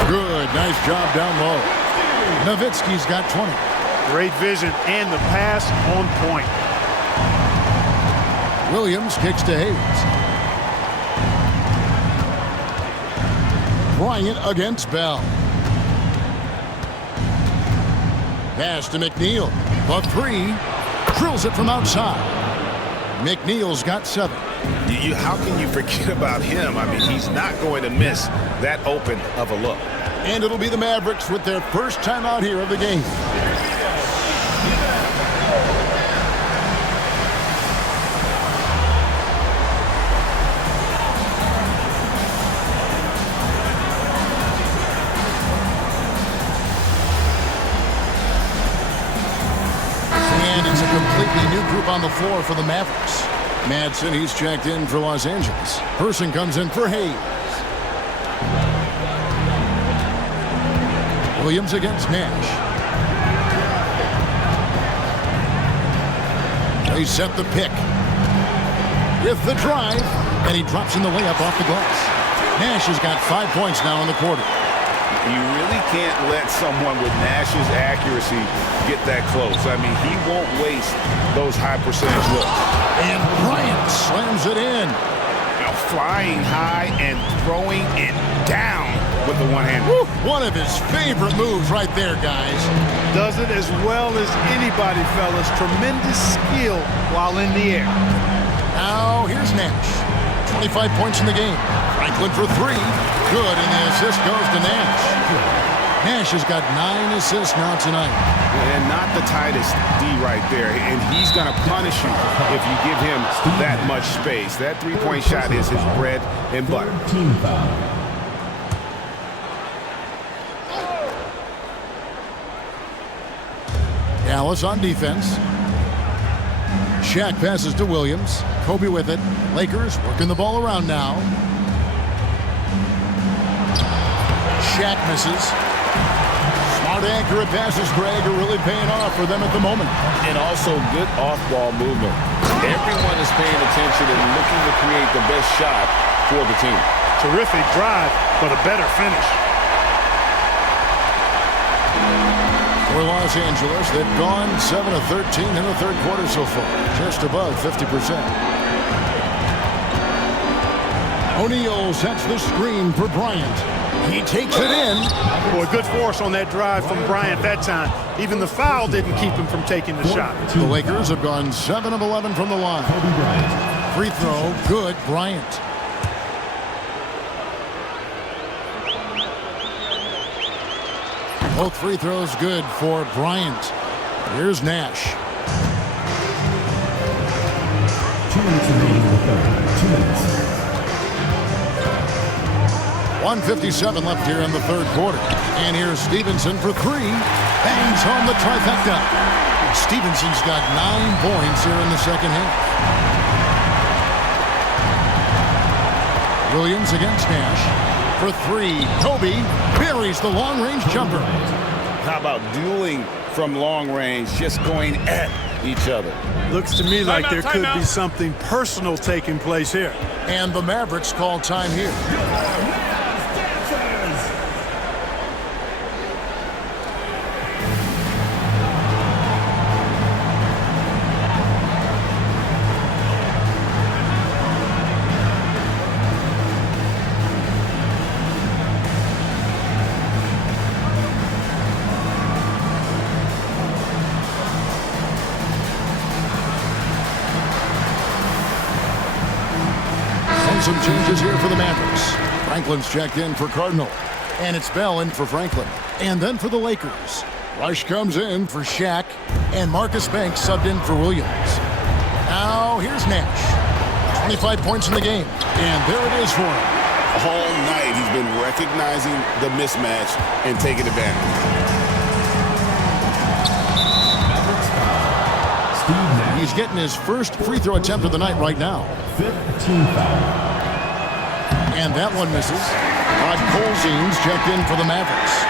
Good. Nice job down low. Nowitzki's got 20. Great vision and the pass on point. Williams kicks to Hayes. Bryant against Bell. Pass to McNeil. The 3. Drills it from outside. McNeil's got 7. How can you forget about him? I mean, he's not going to miss that open of a look. And it'll be the Mavericks with their first time out here of the game. And it's a completely new group on the floor for the Mavericks. Madsen, he's checked in for Los Angeles. Person comes in for Hayes. Williams against Nash. They set the pick. With the drive. And he drops in the layup off the glass. Nash has got 5 points now in the quarter. You really can't let someone with Nash's accuracy get that close. I mean, he won't waste those high percentage looks. And Bryant slams it in. Now flying high and throwing it down with the one hand. One of his favorite moves right there, guys. Does it as well as anybody, fellas. Tremendous skill while in the air. Now here's Nash. 25 points in the game. Franklin for 3. Good, and the assist goes to Nash. Nash has got 9 assists now tonight. And not the tightest D right there. And he's going to punish you if you give him that much space. That three-point shot is his bread and butter. Team foul. Dallas on defense. Shaq passes to Williams. Kobe with it. Lakers working the ball around now. Shaq misses. Short, accurate passes, Greg, are really paying off for them at the moment. And also good off-ball movement. Everyone is paying attention and looking to create the best shot for the team. Terrific drive, but a better finish. For Los Angeles, they've gone 7 of 13 in the third quarter so far, just above 50%. O'Neal sets the screen for Bryant. He takes it in. Boy, good force on that drive from Bryant that time. Even the foul didn't keep him from taking the shot. The Lakers have gone 7 of 11 from the line. Free throw, good, Bryant. Both free throws good for Bryant. Here's Nash. 2 minutes remaining in the third. 2 minutes. 1:57 left here in the third quarter. And here's Stevenson for three. Bangs home the trifecta. Stevenson's got 9 points here in the second half. Williams against Nash. For three, Kobe buries the long-range jumper. How about dueling from long range, just going at each other? Looks to me like there could be something personal taking place here. And the Mavericks call time here. Some changes here for the Mavericks. Franklin's checked in for Cardinal. And it's Bell in for Franklin. And then for the Lakers, Rush comes in for Shaq. And Marcus Banks subbed in for Williams. Now here's Nash. 25 points in the game. And there it is for him. All night he's been recognizing the mismatch and taking advantage. He's getting his first free throw attempt of the night right now. 15 foul. And that one misses. Rod Colzine's checked in for the Mavericks.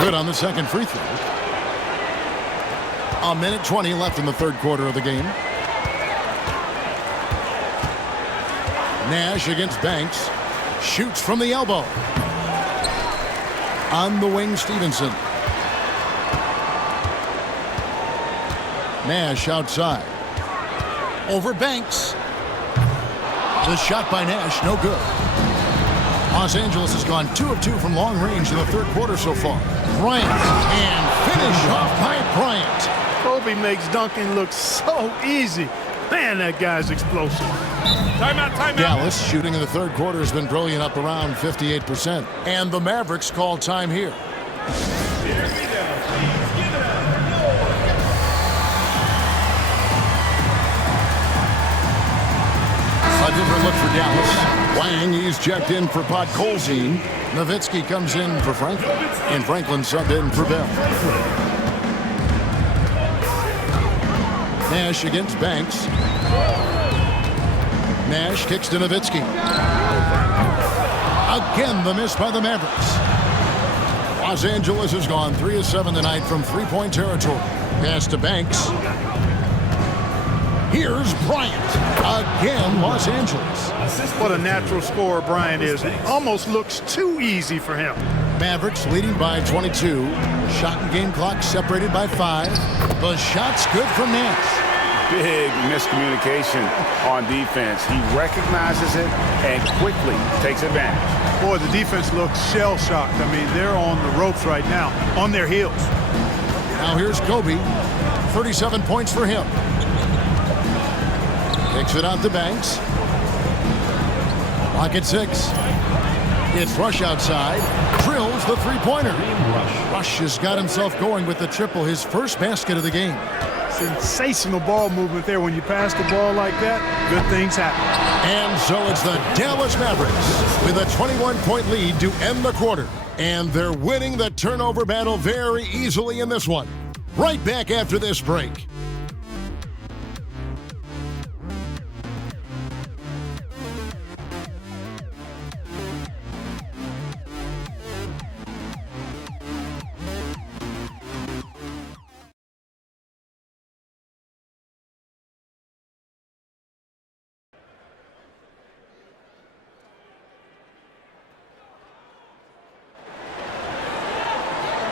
Good on the second free throw. 1:20 left in the third quarter of the game. Nash against Banks. Shoots from the elbow. On the wing, Stevenson. Nash outside. Over Banks. The shot by Nash, no good. Los Angeles has gone 2 of 2 from long range in the third quarter so far. Bryant, and finish off by Bryant. Kobe makes dunking look so easy. Man, that guy's explosive. Timeout. Dallas shooting in the third quarter has been brilliant, up around 58%. And the Mavericks call time here. A different look for Dallas. Wang, he's checked in for Podkolzin. Nowitzki comes in for Franklin. And Franklin subbed in for Bell. Nash against Banks. Nash kicks to Nowitzki. Again, the miss by the Mavericks. Los Angeles has gone 3 of 7 tonight from three-point territory. Pass to Banks. Here's Bryant. Again, Los Angeles. What a natural scorer Bryant is. It almost looks too easy for him. Mavericks leading by 22. Shot and game clock separated by 5. The shot's good from Nash. Big miscommunication on defense. He recognizes it and quickly takes advantage. Boy, the defense looks shell-shocked. I mean, they're on the ropes right now, on their heels. Now here's Kobe. 37 points for him. Kicks it out to Banks. Lock at 6. It's Rush outside. Drills the three-pointer. Rush has got himself going with the triple, his first basket of the game. Sensational ball movement there. When you pass the ball like that, good things happen. And so it's the Dallas Mavericks with a 21-point lead to end the quarter. And they're winning the turnover battle very easily in this one. Right back after this break.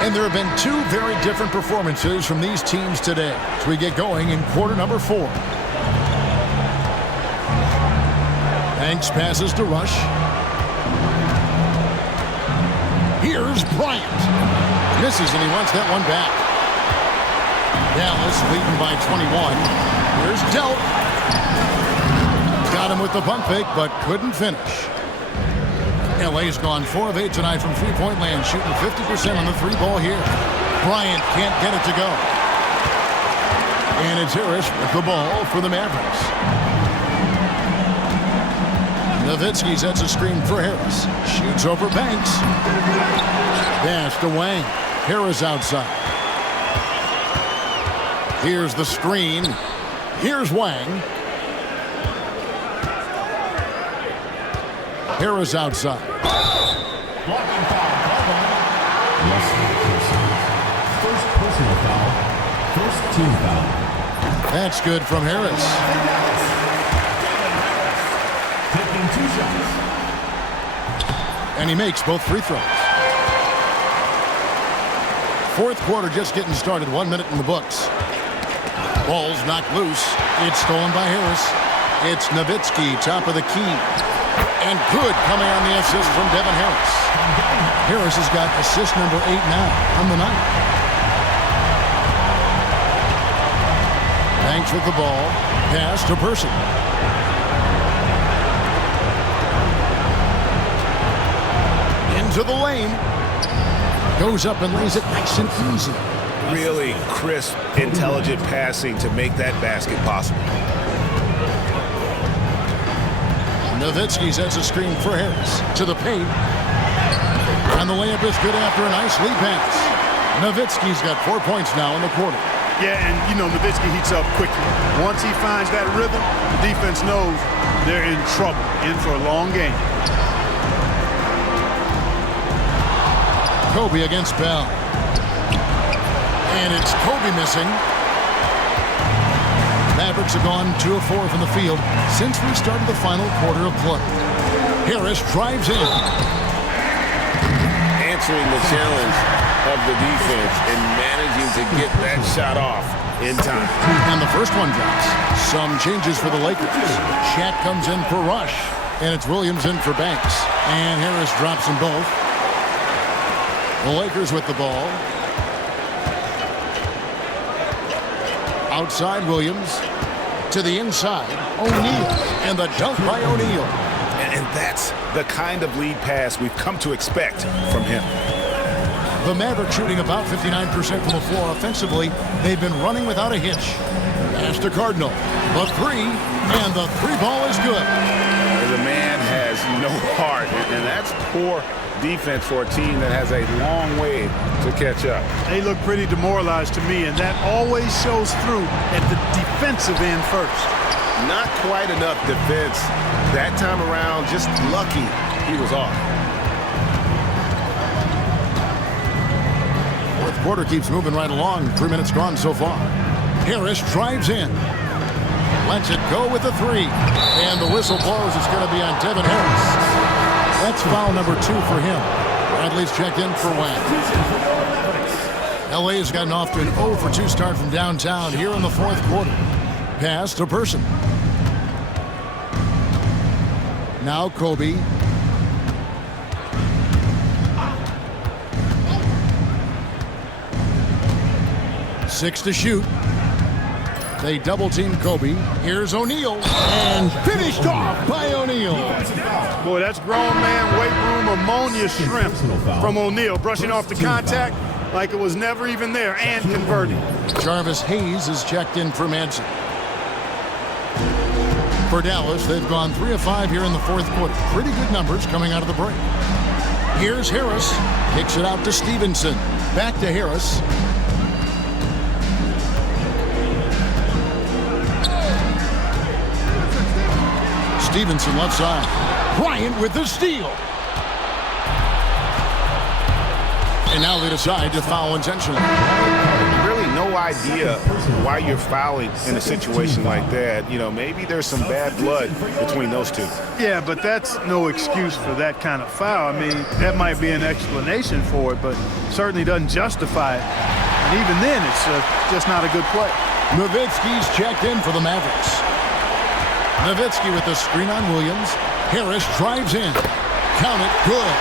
And there have been two very different performances from these teams today as we get going in quarter number 4. Banks passes to Rush. Here's Bryant. Misses, and he wants that one back. Dallas leading by 21. Here's Delt. Got him with the pump fake, but couldn't finish. LA's gone 4 of 8 tonight from three-point land, shooting 50% on the 3-ball here. Bryant can't get it to go. And it's Harris with the ball for the Mavericks. Nowitzki sets a screen for Harris. Shoots over Banks. Pass to Wang. Harris outside. Here's the screen. Here's Wang. Harris outside. Blocking foul. First personal foul. First team foul. That's good from Harris. Taking 2 shots. And he makes both free throws. Fourth quarter just getting started. 1 minute in the books. Ball's knocked loose. It's stolen by Harris. It's Nowitzki, top of the key. And good coming on the assist from Devin Harris. Harris has got assist number 8 now on the night. Banks with the ball. Pass to Person. Into the lane. Goes up and lays it nice and easy. Really crisp, intelligent passing to make that basket possible. Nowitzki sets a screen for Harris to the paint. And the layup is good after a nice lead pass. Nowitzki's got 4 points now in the quarter. Yeah, and you know, Nowitzki heats up quickly. Once he finds that rhythm, the defense knows they're in trouble, in for a long game. Kobe against Bell. And it's Kobe missing. Mavericks have gone 2 of 4 from the field since we started the final quarter of play. Harris drives in. Answering the challenge of the defense and managing to get that shot off in time. And the first one drops. Some changes for the Lakers. Shaq comes in for Rush. And it's Williams in for Banks. And Harris drops them both. The Lakers with the ball. Outside Williams. To the inside. O'Neal. And the dunk by O'Neal. And that's the kind of lead pass we've come to expect from him. The Mavericks shooting about 59% from the floor offensively. They've been running without a hitch. Pass to Cardinal. The 3. And the 3-ball is good. The man has no heart. And that's poor defense for a team that has a long way to catch up. They look pretty demoralized to me, and that always shows through at the defensive end first. Not quite enough defense that time around. Just lucky he was off. Fourth quarter keeps moving right along. 3 minutes gone so far. Harris drives in. Lets it go with the 3. And the whistle blows. It's going to be on Devin Harris. That's foul number 2 for him. Bradley's checked in for Wang. LA has gotten off to an 0 for 2 start from downtown here in the fourth quarter. Pass to Person. Now Kobe. Six to shoot. They double team Kobe. Here's O'Neal. And finished off by O'Neal. Boy, that's grown man weight room ammonia shrimp from O'Neal. Brushing off the contact like it was never even there and converting. Jarvis Hayes is checked in for Manson. For Dallas, they've gone 3 of 5 here in the fourth quarter. Pretty good numbers coming out of the break. Here's Harris. Kicks it out to Stevenson. Back to Harris. Stevenson left side. Bryant with the steal. And now they decide to foul intentionally. Really no idea why you're fouling in a situation like that. You know, maybe there's some bad blood between those two. Yeah, but that's no excuse for that kind of foul. I mean, that might be an explanation for it, but certainly doesn't justify it. And even then, it's just not a good play. Nowitzki's checked in for the Mavericks. Nowitzki with the screen on Williams. Harris drives in. Count it, good.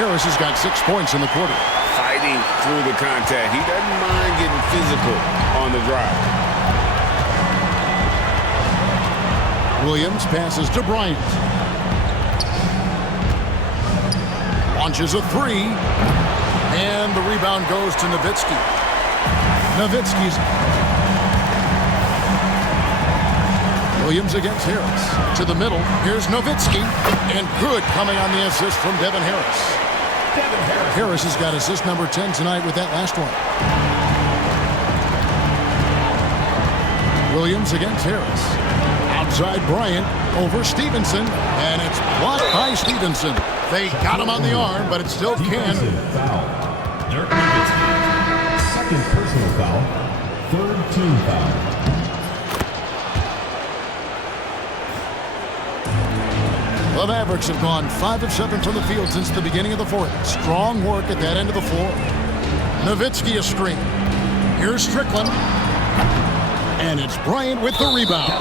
Harris has got 6 points in the quarter. Fighting through the contact. He doesn't mind getting physical on the drive. Williams passes to Bryant. Launches a three. And the rebound goes to Nowitzki. Nowitzki's... Williams against Harris. To the middle. Here's Nowitzki. And good coming on the assist from Devin Harris. Harris has got assist number 10 tonight with that last one. Williams against Harris. Outside Bryant over Stevenson. And it's blocked by Stevenson. They got him on the arm, but it still can. Dirk Nowitzki. Second personal foul. Third team foul. The Mavericks have gone 5 of 7 from the field since the beginning of the fourth. Strong work at that end of the floor. Nowitzki a screen. Here's Strickland. And it's Bryant with the rebound.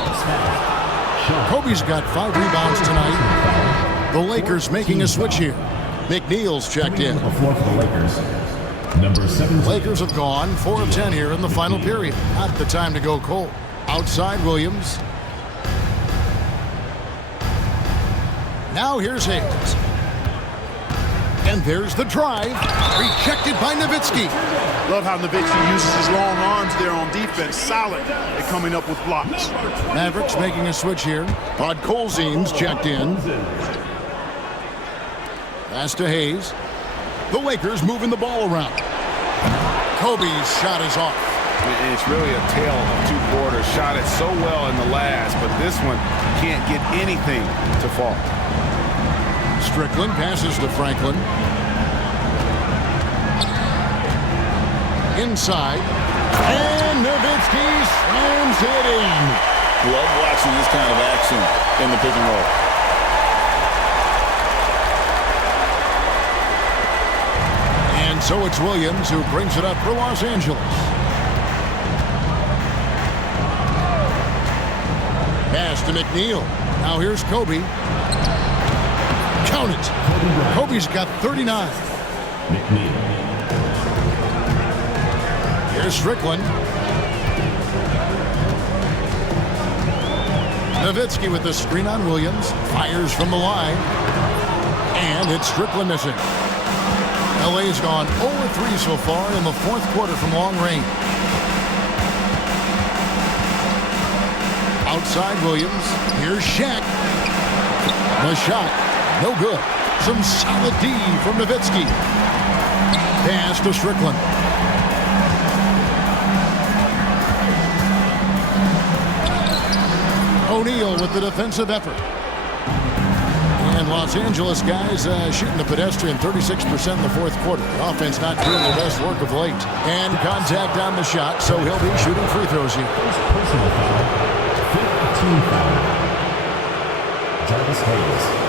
Kobe's got 5 rebounds tonight. The Lakers making a switch here. McNeil's checked in. The floor for the Lakers. Number 7. Lakers have gone 4 of 10 here in the final period. Not the time to go cold. Outside Williams. Now here's Hayes. And there's the drive. Rejected by Nowitzki. Love how Nowitzki uses his long arms there on defense. Solid at coming up with blocks. Mavericks making a switch here. Podkolzin's checked in. Pass to Hayes. The Lakers moving the ball around. Kobe's shot is off. It's really a tale of 2 quarters. Shot it so well in the last, but this one can't get anything to fall. Strickland passes to Franklin. Inside. And Nowitzki slams it in. Love watching this kind of action in the pick and roll. And so it's Williams who brings it up for Los Angeles. Pass to McNeil. Now here's Kobe. Count it. Kobe's got 39. McNeil. Here's Strickland. Nowitzki with the screen on Williams. Fires from the line. And it's Strickland missing. LA's gone 0-3 so far in the fourth quarter from long range. Outside Williams. Here's Shaq. The shot. No good. Some solid D from Nowitzki. Pass to Strickland. O'Neal with the defensive effort. And Los Angeles guys shooting the pedestrian 36% in the fourth quarter. The offense not doing their best work of late. And contact on the shot, so he'll be shooting free throws here. Personal foul. Fifth team foul. Jarvis Hayes.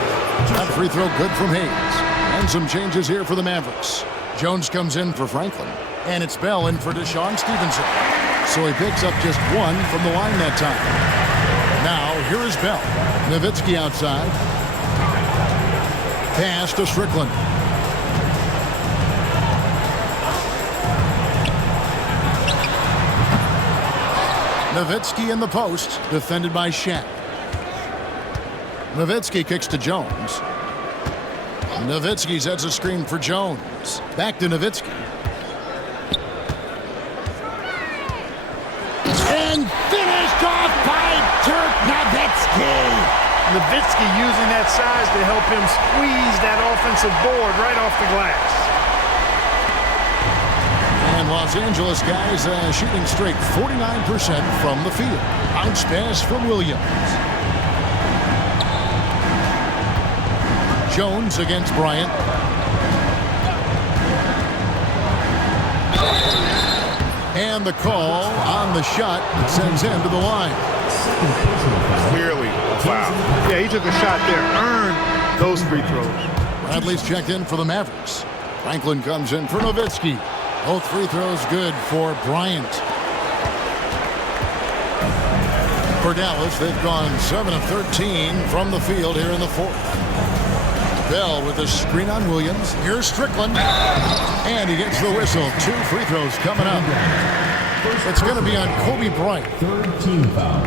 That free throw good from Hayes. And some changes here for the Mavericks. Jones comes in for Franklin. And it's Bell in for Deshaun Stevenson. So he picks up just 1 from the line that time. Now, here is Bell. Nowitzki outside. Pass to Strickland. Nowitzki in the post, defended by Shaq. Nowitzki kicks to Jones. Nowitzki sets a screen for Jones. Back to Nowitzki. And finished off by Dirk Nowitzki. Nowitzki using that size to help him squeeze that offensive board right off the glass. And Los Angeles guys shooting straight 49% from the field. Bounce pass from Williams. Jones against Bryant. And And the call on the shot sends him to the line. Clearly a foul. Yeah, he took a shot there, earned those free throws. Bradley's checked in for the Mavericks. Franklin comes in for Nowitzki. Both free throws good for Bryant. For Dallas, they've gone 7 of 13 from the field here in the fourth. Bell with a screen on Williams. Here's Strickland. And he gets the whistle. 2 free throws coming up. It's going to be on Kobe Bryant. Third team foul.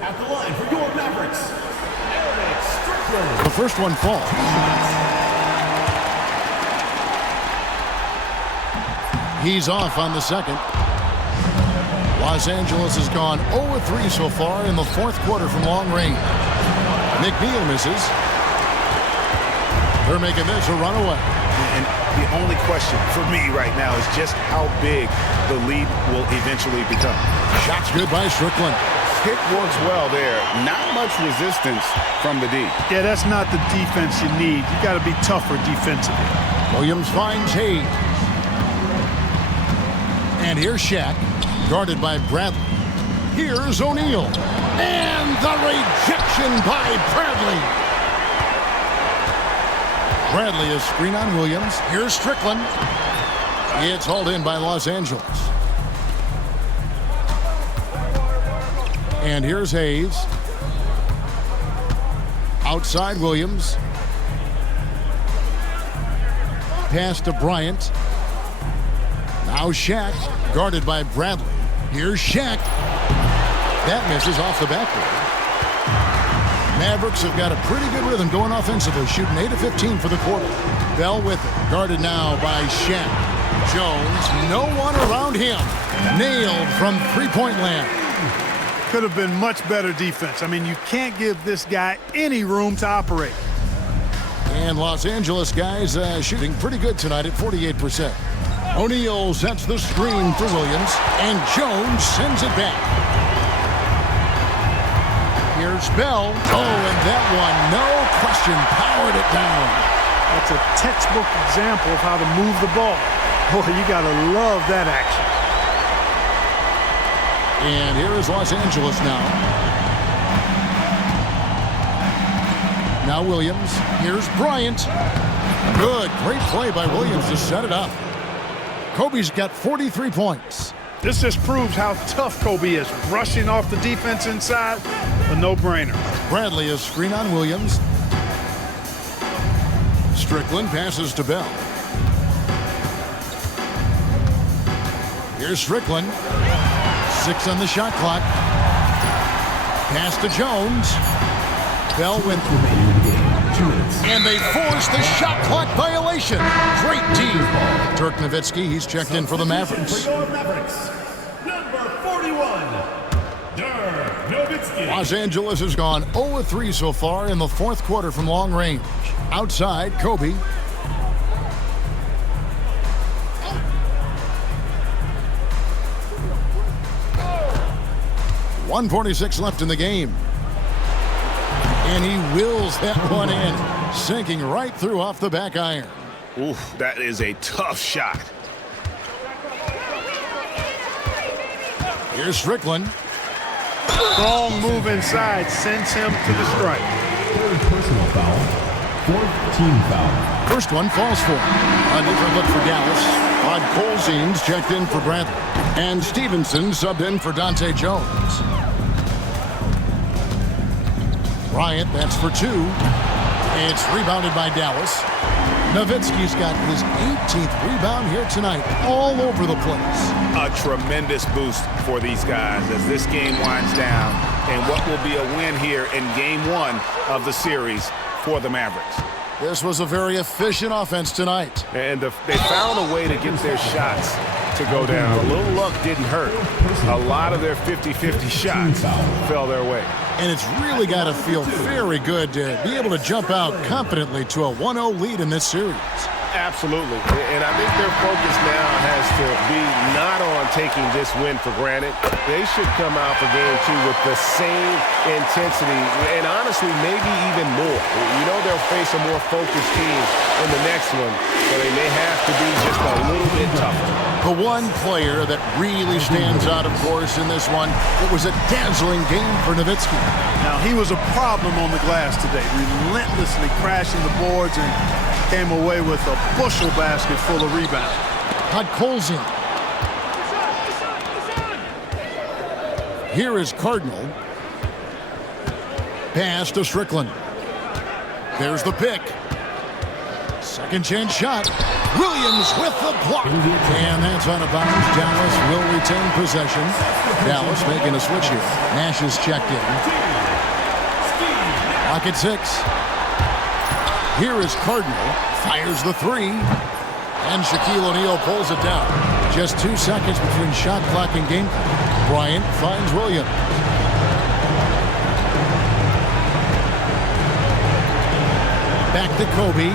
At the line for your Mavericks, Strickland. The first one falls. He's off on the second. Los Angeles has gone 0-3 so far in the fourth quarter from long range. McNeil misses. They're making this a runaway. And the only question for me right now is just how big the lead will eventually become. Shot's good by Strickland. Pick works well there. Not much resistance from the D. Yeah, that's not the defense you need. You got to be tougher defensively. Williams finds Hayes. And here's Shaq, guarded by Bradley. Here's O'Neal. And the rejection by Bradley. Bradley is screen on Williams. Here's Strickland. It's hauled in by Los Angeles. And here's Hayes. Outside Williams. Pass to Bryant. Now Shaq, guarded by Bradley. Here's Shaq. That misses off the backboard. Mavericks have got a pretty good rhythm going offensively, shooting 8 of 15 for the quarter. Bell with it, guarded now by Shaq. Jones, no one around him. Nailed from three-point land. Could have been much better defense. I mean, you can't give this guy any room to operate. And Los Angeles guys shooting pretty good tonight at 48%. O'Neal sets the screen for Williams, and Jones sends it back. Here's Bell. Oh, and that one, no question, powered it down. That's a textbook example of how to move the ball. Boy, you got to love that action. And here is Los Angeles now. Now Williams. Here's Bryant. Good, great play by Williams to set it up. Kobe's got 43 points. This just proves how tough Kobe is. Rushing off the defense inside, a no-brainer. Bradley is screen on Williams. Strickland passes to Bell. Here's Strickland. 6 on the shot clock. Pass to Jones. Bell went through. And they force the shot clock violation. Great D. Dirk Nowitzki, he's checked in for the Mavericks. Number 41, Dirk Nowitzki. Los Angeles has gone 0-3 so far in the fourth quarter from long range. Outside, Kobe. .146 left in the game. And he wills that one in, sinking right through off the back iron. Oof, that is a tough shot. Here's Strickland. Strong move inside sends him to the stripe. Third personal foul. Fourth team foul. First one falls for him. A different look for Dallas. Odd Colzine's checked in for Bradley. And Stevenson subbed in for Dante Jones. Bryant, that's for 2. It's rebounded by Dallas. Nowitzki's got his 18th rebound here tonight, all over the place. A tremendous boost for these guys as this game winds down and what will be a win here in game 1 of the series for the Mavericks. This was a very efficient offense tonight. And they found a way to get their shots to go down. A little luck didn't hurt. A lot of their 50-50 shots fell their way. And it's really got to feel very good to be able to jump out confidently to a 1-0 lead in this series. Absolutely. And I think their focus now has to be not on taking this win for granted. They should come out for game 2 with the same intensity and honestly maybe even more. You know they'll face a more focused team in the next one, so they may have to be just a little bit tougher. The one player that really stands out, of course, in this one, it was a dazzling game for Nowitzki. Now, he was a problem on the glass today, relentlessly crashing the boards and came away with a bushel basket full of rebounds. Podkolzin. Here is Cardinal. Pass to Strickland. There's the pick. Second chance shot. Williams with the block. And that's out of bounds. Dallas will retain possession. Dallas making a switch here. Nash is checked in. Lock at 6. Here is Cardinal. Fires the 3. And Shaquille O'Neal pulls it down. Just 2 seconds between shot clock and game clock. Bryant finds Williams. Back to Kobe.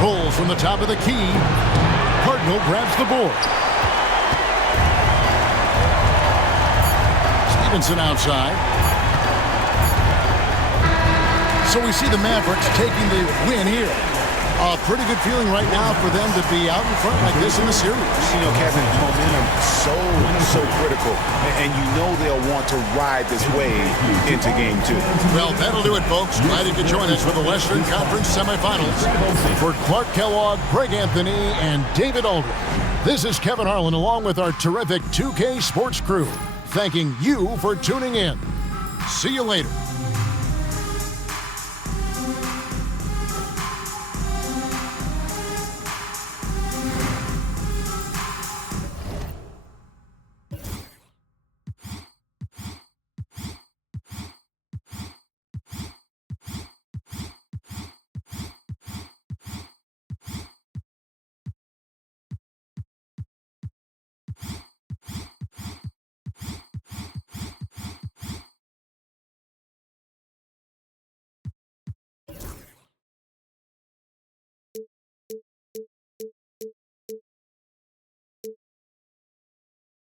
Pulls from the top of the key. Cardinal grabs the board. Stevenson outside. So we see the Mavericks taking the win here. A pretty good feeling right now for them to be out in front like this in the series. You know, Kevin, momentum so critical. And you know they'll want to ride this wave into game 2. Well, that'll do it, folks. Glad you could join us for the Western Conference semifinals. For Clark Kellogg, Greg Anthony, and David Aldridge, this is Kevin Harlan along with our terrific 2K Sports crew, thanking you for tuning in. See you later.